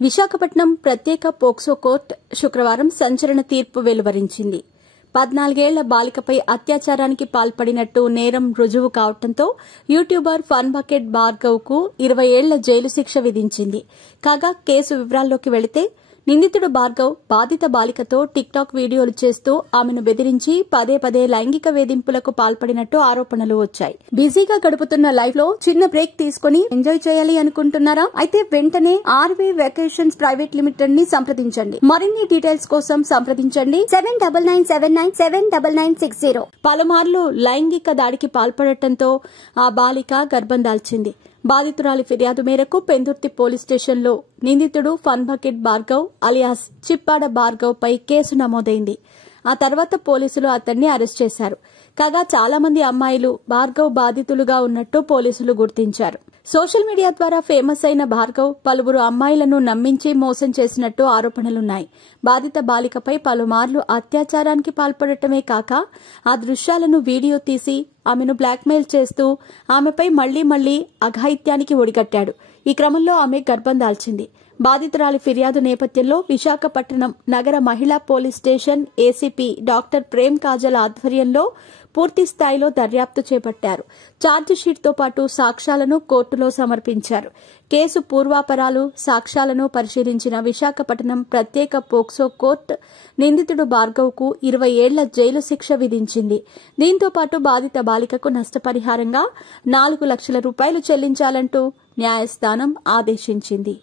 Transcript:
విశాఖపట్నం ప్రత్యేక POCSO court శుక్రవారం సంచలన తీర్పు వెలువరించింది. 14 ఏళ్ల బాలికపై అత్యాచారానికి పాల్పడినట్టు నేరం రుజువు కావడంతో యూట్యూబర్ ఫన్ బకెట్ భార్గవ్ కు 20 ఏళ్ల జైలు శిక్ష విధించింది. కాగా కేసు వివరాల్లోకి వెళితే నిందితుడు భార్గవ్ బాధిత బాలికతో టిక్టాక్ వీడియోలు చేస్తూ ఆమెను బెదిరించి పదే లైంగిక వేధింపులకు పాల్పడినట్టు ఆరోపణలు వచ్చాయి. బిజీగా గడుపుతున్న లైఫ్ లో చిన్న బ్రేక్ తీసుకుని ఎంజాయ్ చేయాలి అనుకుంటున్నారా? అయితే వెంటనే ఆర్వీ వెకేషన్స్ ప్రైవేట్ లిమిటెడ్ ని సంప్రదించండి. మరిన్ని డీటెయిల్స్ కోసం సంప్రదించండి 7997979960. పలుమార్లు లైంగిక దాడికి పాల్పడటంతో ఆ బాలిక గర్భం దాల్చింది. బాధితురాలి ఫిర్యాదు మేరకు పెందుర్తి పోలీస్ స్టేషన్లో నిందితుడు ఫన్ బకెట్ భార్గవ్ అలియాస్ చిప్పాడ భార్గవ్ పై కేసు నమోదైంది. ఆ తర్వాత పోలీసులు అతన్ని అరెస్ట్ చేశారు. కాగా చాలా మంది అమ్మాయిలు భార్గవ్ బాధితులుగా ఉన్నట్టు పోలీసులు గుర్తించారు. సోషల్ మీడియా ద్వారా ఫేమస్ అయిన భార్గవ్ పలువురు అమ్మాయిలను నమ్మించి మోసం చేసినట్టు ఆరోపణలున్నాయి. బాధిత బాలికపై పలుమార్లు అత్యాచారానికి పాల్పడటమే కాక ఆ దృశ్యాలను వీడియో తీసి ఆమెను బ్లాక్మెయిల్ చేస్తూ ఆమెపై మళ్లీ అఘాయిత్యానికి ఒడిగట్టాడు. ఈ క్రమంలో ఆమె గర్భం దాల్చింది. బాధితురాలి ఫిర్యాదు నేపథ్యంలో విశాఖపట్నం నగర మహిళా police station ACP doctor Prem Kajal ఆధ్వర్యంలో పూర్తి స్థాయిలో దర్యాప్తు చేపట్టారు. ఛార్జిషీట్తో పాటు సాక్ష్యాలను కోర్టులో సమర్పించారు. కేసు పూర్వాపరాలు, సాక్ష్యాలను పరిశీలించిన విశాఖపట్నం ప్రత్యేక పోక్సో కోర్టు నిందితుడు భార్గవ్ కు 20 ఏళ్ల జైలు శిక్ష విధించింది. దీంతో పాటు బాధిత బాలికకు నష్టపరిహారంగా 4 లక్షల రూపాయలు చెల్లించాలంటూ న్యాయస్థానం ఆదేశించింది.